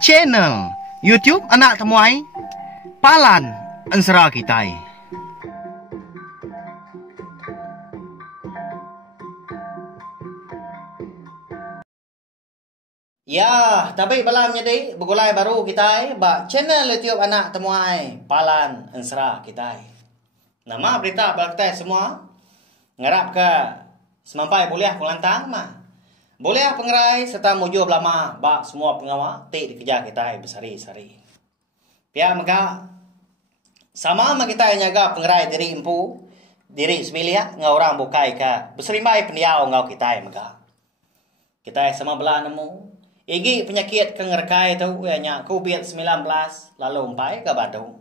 channel YouTube Anak Temuai Palan Ensera Kitai. Ya, tapi balam jadi begulai baru kita ba channel YouTube Anak Temuai Palan Ensera Kitai. Nama berita bagi kita semua ngarap ke semampai boleh kulantang mah. Boleh pengerai serta muju belama ba semua pengawal ti dikejar kita besari-sari. Pia maka sama ma kita nyaga pengerai diri empu, diri semilia ngau orang bukai ka beserimbai pendiau ngau kita maka. Kita sama belah nemu igi penyakit kengerkai tu nya COVID-19 lalu umpai ke Bandung.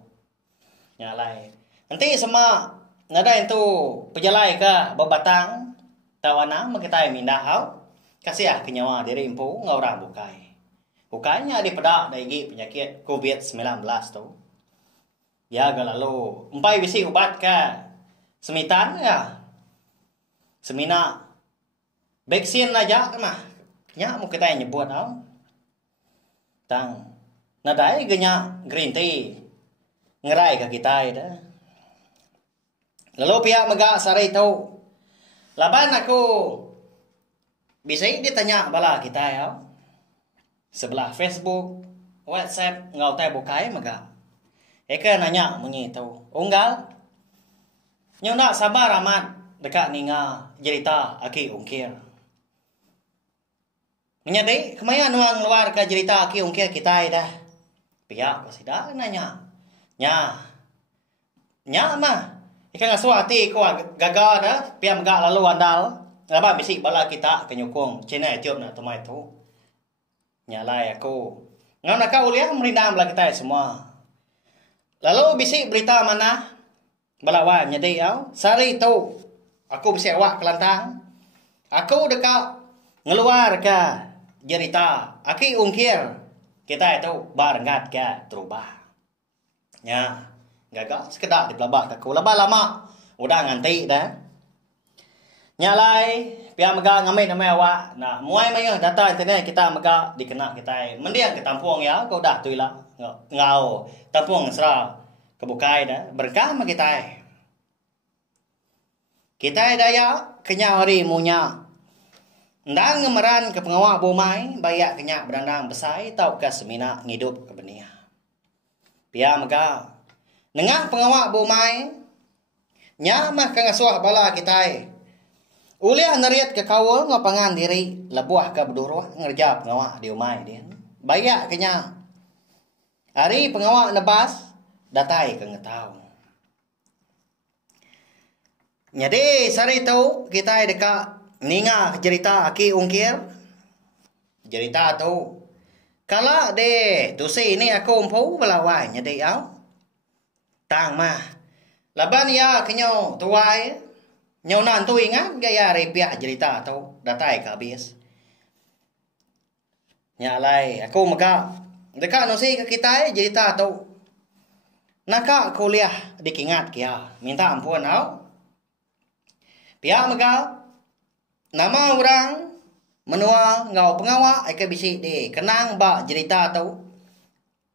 Nyalai. Nanti sama nada itu pejalai ke Babatang tawana ma kita mindah hau. Kasih kenyawa diri empu ngau orang bukai. Bukainya di pedak daigi penyakit COVID-19 tu. Ya lalu empai bisi ubat ke semitan ya. Semina vaksin aja mah. Nya mu kita nyebut au. Tang nadai genya green tea ngerai ke kita dah. Lalu pihak mega sari tu. Laban aku bisa ditanya bala kita ya. Sebelah Facebook, WhatsApp ngau tai bukai mega. Eka nanya mengitu. Unggal. Nyo nak sabar amat dekat ninga cerita aki ungkir. Menyadai kemaya nuang luar ke cerita aki ungkir kita dah. Pihak pasti dah nanya. Nya mah. Eka ngasuati ko gagal dah. Pihak mega lalu andal. Laba bisik bala kita kenyukung channel YouTube na tumai tu. Nyalai aku. Ngau nak kau lihat merindam bala kita semua. Lalu bisik berita mana? Bala wa nyadai au. Sari tu aku bisik awak kelantang. Aku dekat ngeluar ke cerita aki ungkir kita itu barengat ke terubah. Nya gagal sekedar di belabak aku. Laba lama udah nganti dah. Nyalai pihak mega ngamai nama awak. Nah, muai maya data internet kita mega dikena kita. Mendiang ke tampung ya, kau dah tu lah. Ngau tampung serah kebukai dah. Berkah ma kita. Kita daya kenya hari munya. Ndang ngemeran ke pengawak bomai, bayak kenya berandang besai tau ke semina ngidup ke benia. Pihak mega nengah pengawak bomai nya mah ke ngasuah bala kita. Uliah nariat ke kawal ngapangan diri lebuah ke berdurua ngerja pengawak di umai dia. Bayak kenya. Hari pengawak nebas datai ke ngetau. Jadi sari tu kita dekat ninga cerita aki ungkir. Cerita tu kala de tu si ni aku umpu belawai nyadi au. Tang mah. Laban ya kenyo tuai. Nyaw nan tu ingat gaya repiah cerita tu datai ke habis. Nyalai aku mega dekat nosi ke kita cerita tu. Naka kuliah dikingat kia minta ampun au. Pihak mega nama orang menua ngau pengawak eke bisi di kenang ba cerita tu.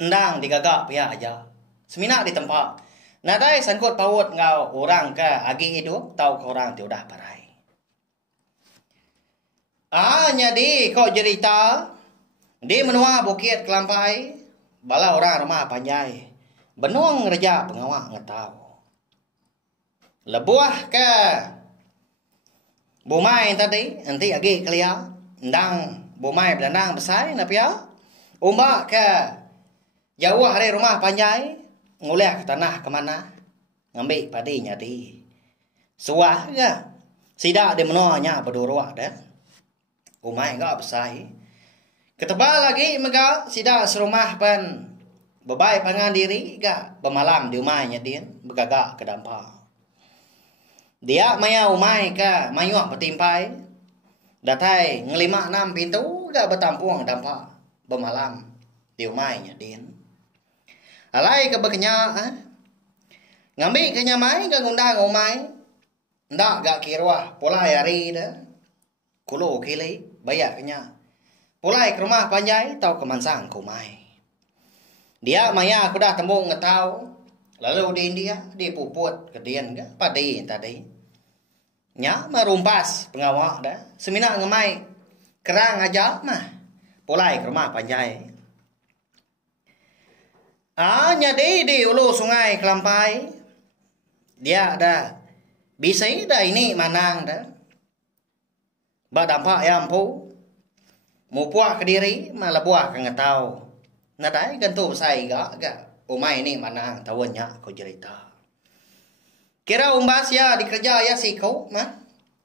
Endang digagak pihak aja. Semina di tempat. Nadai sangkut paut ngau orang ke agi hidup tau ke orang tiudah parai. Nyadi kau cerita di menua bukit kelampai bala orang rumah panjai benuang reja pengawak ngetau. Lebuah ke bumai tadi nanti agi kelia ndang bumai belandang besar napia umbak ke jauh hari rumah panjai nguleh ke tanah kemana ngambil padi nyadi suah ke sidak di menuanya berdua dah umai enggak besai ketebal lagi mega sidak serumah pan bebai pangan diri gak bemalam di umainya dia begagak ke dampak dia maya umai ke mayuak bertimpai datai ngelima 6 pintu gak bertampuang dampak bemalam di umainya dia. Alai ke bekenya ngambil kenya mai ke ngundang umai ndak gak kirwah pulai hari dah kulo kili bayak kenya pulai ke rumah panjai tau ke mansang ke umai Dia maya aku dah tembung ngetau. Lalu di India di puput kedian ke padi tadi. Nya merumpas pengawak dah. Semina ngemai kerang aja mah. Pulai ke rumah panjai. Nya di ulu sungai Kelampai. Dia dah bisa dah ini manang dah. Ba dampak yang pu. Mupuak Kediri malah buah ke ngetau. Nadai gantu sai ga. Umay ini manang tawanya ko cerita. Kira umbas ya dikerja ya si kau mah.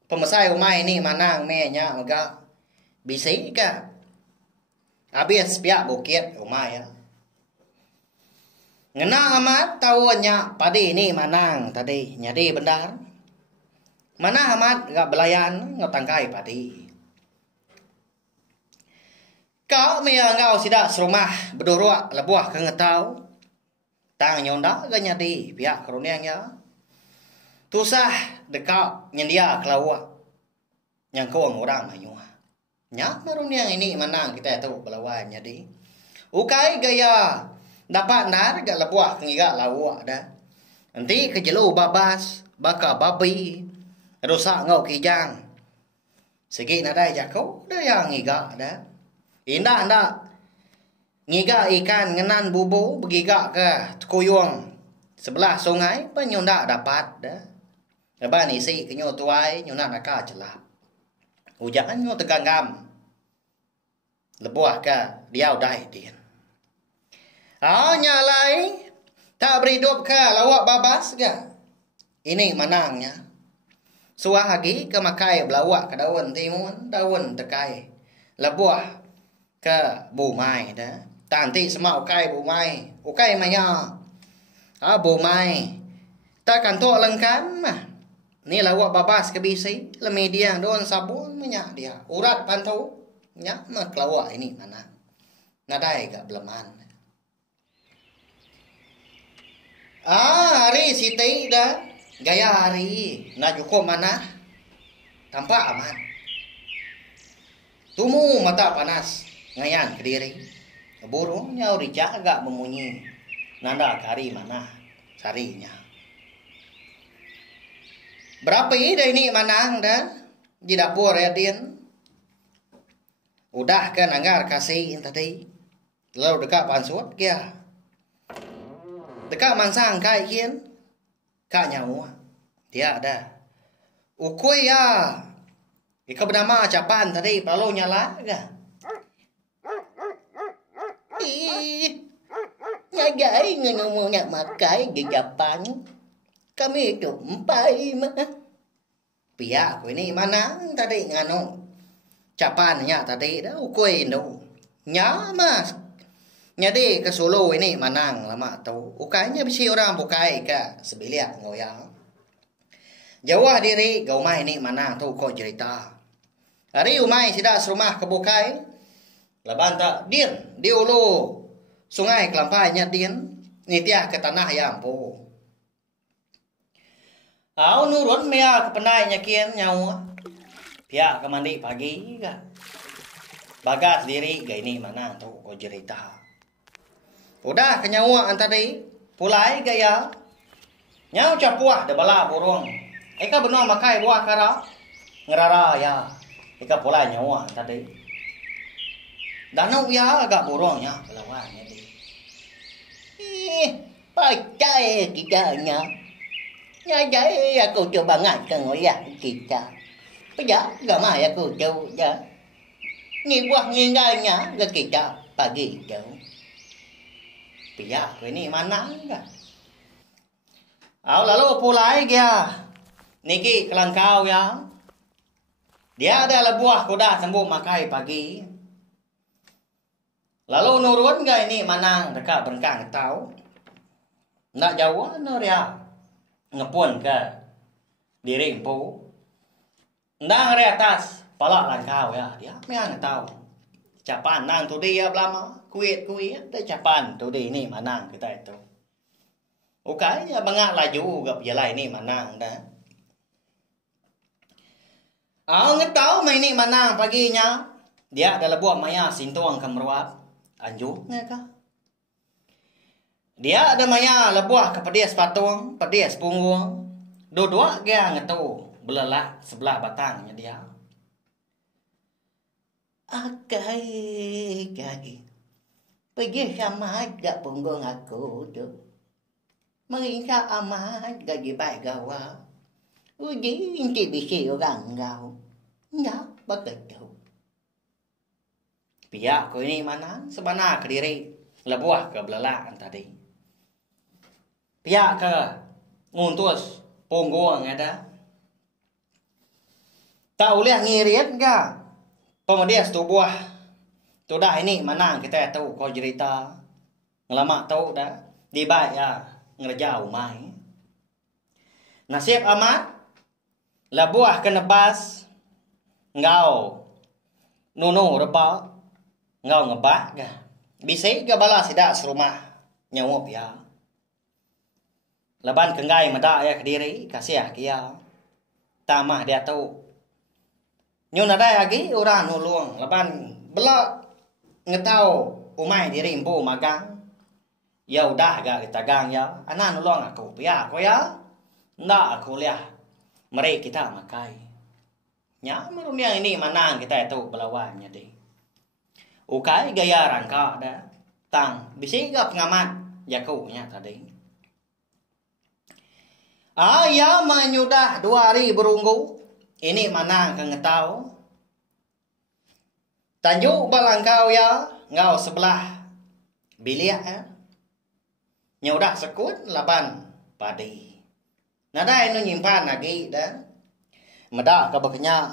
Pemasai umay ini manang menya maga bisi ka. Habis pihak bukit umay ya. Ngena amat tawanya padi ini manang tadi nyadi bendar. Mana amat gak belayan ngotangkai padi. Kau mia ngau sidak serumah berduruk lebuah ke ngetau. Tang nyonda gak nyadi pihak keruniang ya. Tusah dekat nyendia kelawak. Yang kau orang mayuah. Nyak maruniang ini manang kita tahu belawan nyadi. Ukai gaya dapat nar gak lebuah kengiga lawak dah. Nanti kejelu babas baka babi. Rusak ngau kijang. Segi nadai jakau dah yang ngiga dah. Indah ndak. Ngiga ikan ngenan bubu begiga ke kuyung sebelah sungai penyonda dapat dah. Leban isi kenyo tuai nyona naka celap. Hujan nyo teganggam. Lebuah ke dia udai din. Nyalai tak beridup ke lawak babas ke. Ini manangnya. Suahagi ke makai belawak ke daun timun, daun tekai. Lebuah ke bumai dah. Tanti semua ukai bumai. Ukai maya. Bumai. Takkan tu lengkan mah. Ni lawak babas ke bisi. Lemi dia don sabun minyak dia. Urat pantau. Nyak mah kelawak ini mana. Nadai gak beleman. Hari siti dah. Gaya hari. Nak cukup mana. Tampak amat. Tumu mata panas. Ngayan Kediri. Burungnya urija agak memunyi. Nanda kari mana carinya. Berapa ini manang dah di dapur ya Din. Udah kan anggar kasih tadi. Lalu dekat pansut kia. Dekat mansang kai kian. Kak nyawa. Dia ada. Ukui ya. Ika bernama capan tadi perlu nyala ke? Nyajai ngomongnya makai di Jepang. Kami jumpai mah. Pihak aku ini mana tadi nganu. Capannya tadi dah ukui itu. Nya mas. Jadi ke Solo ini manang lama tahu. Ukainya bisi orang bukai ke sebiliak ngoyang. Jawah diri gaumai ini mana tahu kok cerita. Hari umai sidak serumah ke bukai. Laban tak din di ulu sungai Kelampai nya din. Nitiah ke tanah yang po. Nurun mea ke pendai nyakian nyawa. Pihak ke mandi pagi ke. Bagas diri ga ini mana tahu kok cerita. Udah kenyawa tadi pulai gaya. Nyau capuah de bala burung. Eka benar makai buah kara. Ngerara ya. Eka pulai nyawa tadi. Danau ya agak burungnya belawannya di. Pacai kitanya. Nyajai aku coba ngateng ya kita. Pejak gama aku coba. Ni buah ninggalnya ke kita pagi jauh. Pihak ini mana enggak? Lalu pulai dia. Niki kelangkau ya. Dia ada buah kuda sembuh makai pagi. Lalu nurun enggak ini manang dekat berengkang tahu. Nak jauh nur ya. Ngepun ke diri empu. Ndang re atas pala langkau ya. Dia memang tahu. Capan nang tu dia belama. Kuit dah capan tu di ni manang kita itu. Ukai ya bangak laju gap jalai ni manang dah. Ngetau mai ni manang paginya. Dia adalah buah maya sintuang kemeruat. Anjuk ngaka. Dia ada maya lebuah ke pedia sepatung, pedia sepunggung. Dua-dua dia ngetu belelak sebelah batangnya dia. Akai, pergi sama aja punggung aku tu. Mengingat amat gaji baik gawa. Uji inti bisi orang kau. Nggak begitu. Pihak ko ini mana sebenar ke diri. Lebuah ke belelakan tadi. Pihak ke nguntus punggung ada. Tak boleh ngirit ke. Pemudia setubuah. Tu dah ini mana kita tahu kau cerita. Ngelama tahu dah. Di baik ya. Ngerja umai. Nasib amat. Lebuah ke nebas. Ngau. Nunu repa. Ngau ngebak ke. Bisa ke bala sidak serumah. Nyawup ya. Leban kengai medak ya ke diri. Kasih kia. Tamah dia tahu. Nyun ada lagi orang nulung. Leban belak ngetau umai diri impu magang. Ya udah agak kita gang ya. Anak nulung aku. Ya aku ya. Ndak aku lihat. Mari kita makai. Ya merunia ini mana kita itu belawannya deh. Ukai gaya rangka dah. Tang. Bisa gak pengamat. Jakunya tadi. Ya menyudah 2 hari berunggu. Ini mana kau tahu? Tanjuk balangkau ya, ngau sebelah bilik ya. Nyudah sekut laban padi. Nada inu nyimpan lagi dah. Medak ke bekenya.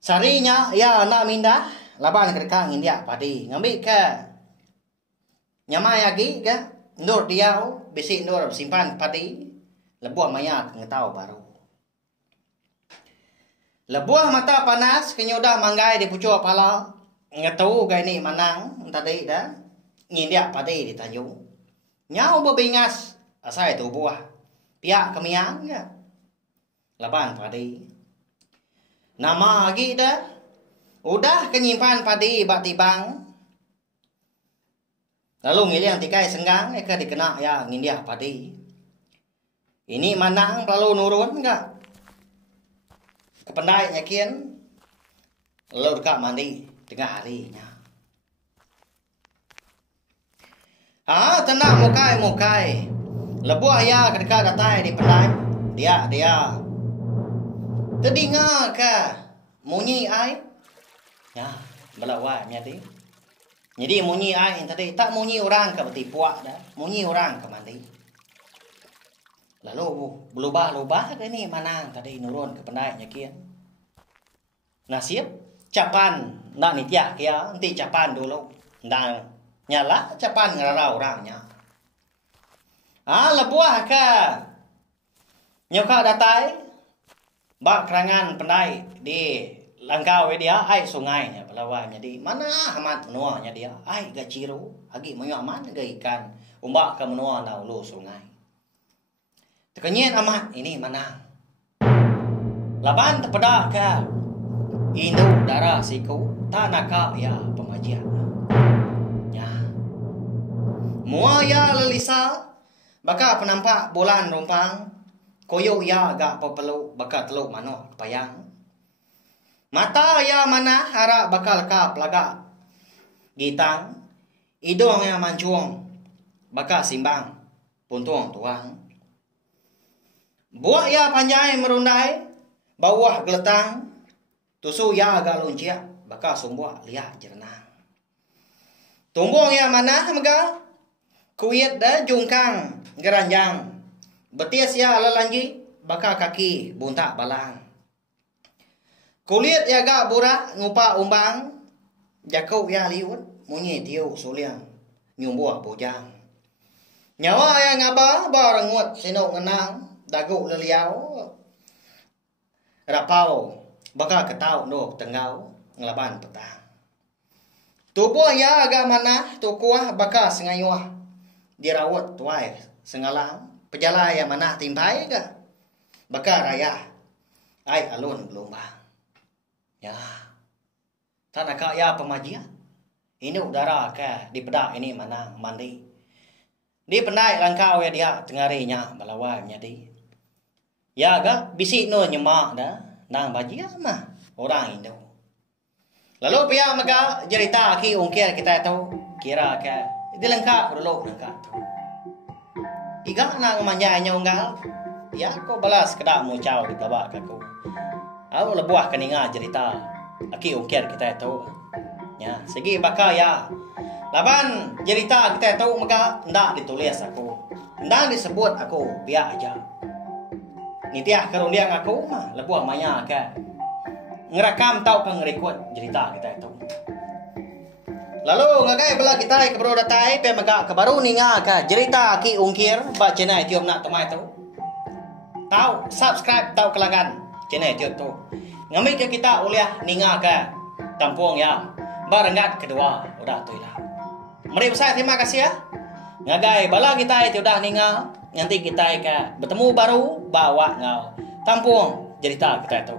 Sarinya ya nak mindah laban kedekang india padi. Ngambil ke nyamai lagi ke nur diau bisi nur simpan padi. Lebuah maya kau tahu baru. Lebuah mata panas kenyudah manggai di pucuk pala. Ngetau gay ni manang tadi dah. Ngindia padi di Tanjung. Nyau berbingas asal itu buah. Pihak kemiang ya. Laban padi. Nama lagi dah. Udah kenyimpan padi bak tibang. Lalu ngiliang tikai senggang eka dikena ya ngindia padi. Ini manang lalu nurun enggak? Kependai nyakian. Lalu dekat mandi tengah harinya. Tenang mukai. Lebuah ya kedekat datai di pendai. Dia. Terdengar ke munyi ai? Ya, belawai nyadi. Jadi munyi ai tadi tak munyi orang ke betipuak dah. Munyi orang ke mandi. Lalu berubah-ubah ke ni manang tadi nurun ke pendai nyakian. Nasib capan nak nitya kia nanti capan dulu. Ndang nyala capan ngerarau orangnya. Lebuah ke nyoka datai bak kerangan pendai di langkau dia ai sungainya belawanya di mana amat menuanya dia ai gaciru agi moyo aman ga ikan umbak ke menua na ulu sungai. Tekenyen amat ini mana. Laban tepedak ke induk darah siku tak nakak ya pemajian. Ya. Mua ya lelisa baka penampak bulan rumpang koyo ya agak pepeluk baka teluk manok payang. Mata ya mana harap bakal kap laga gitang hidung yang mancung baka simbang puntung tuang. Buat ya panjai merundai bawah geletang tusu ya agak lunciak baka sumbuak liah jernang. Tumbung ya mana mega kuit dah jungkang geranjang betis ya lalanji baka kaki buntak balang. Kulit ya agak burak ngupa umbang jakau ya liut munyi tiu suliang nyumbuak bujang. Nyawa ya ngaba barengut sinuk ngenang dagu leliau rapau baka ketau nuk tenggau ngelaban petang. Tubuh ya agak mana tukuah baka sengayuah dirawat tuai sengalang pejala ya mana timpai ga baka raya ai alun gelombang. Ya tanah kaya pemajian Ini udara ke di pedak ini mana mandi. Di pendai langkau ya dia tengarinya balawai menjadi. Ya ga bisi no nyemak dah nang bajia mah orang Indo. Lalu pia maka cerita ki ungkir kita tahu kira ke di lengkap dulu lengkap tu. Iga nang manjanya unggal. Ya ko balas kedak mau caw di babak aku. Aku lebuah keninga cerita aki ungkir kita tahu. Ya, segi bakal ya. Laban cerita kita tahu maka ndak ditulis aku. Ndak disebut aku, biar aja. Nitiah karuniang aku mah lebuah maya ke. Ngerekam tau kang record cerita kita tahu. Lalu ngagai bela kita ke bro datai pe maka ke baru ninga ke cerita ki ungkir ba channel tiom nak tomai tahu. Tahu subscribe tahu kelangan channel tiom tu. Ngamik ke kita uliah ninga ke Tampuang ya. Barengat kedua udah tu lah. Mari besar terima kasih ya. Ngagai bala kita itu udah ningal. Nanti kita bertemu baru bawa ngau. Tampuang cerita kita itu.